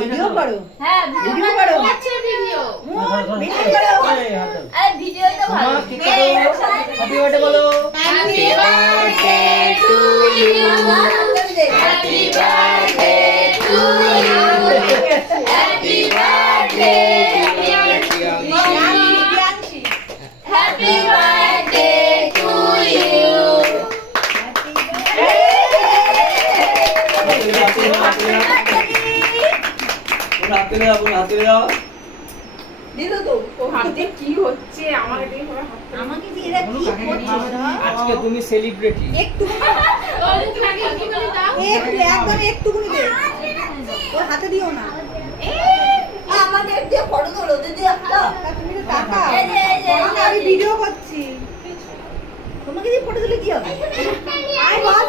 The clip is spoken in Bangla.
ভিডিও করো। হ্যাঁ ভিডিও করো। আছে ভিডিও ভিডিও করো। আরে ভিডিওই তো ভালো হ্যাপি বার্থডে বলো। Happy birthday to you happy birthday to you happy birthday happy birthday to you হাতে দাও। দিল তো। হাতে কি হচ্ছে আমাকে দিয়ে পুরো হাত আমাকে দিয়ে এরা কি করছে? আজকে তুমি সেলিব্রিটি। একটু ও মুখ লাগে কি করে দাও একদম একটুকুনি দে। ওর হাতে দিও না। আমাদের দিয়ে ফটো তোলো দিদি একটা। তুমি তো টাকা। আমি ভিডিও করছি। তোমাকে দিয়ে ফটো দিলে কি হবে? আয় বাস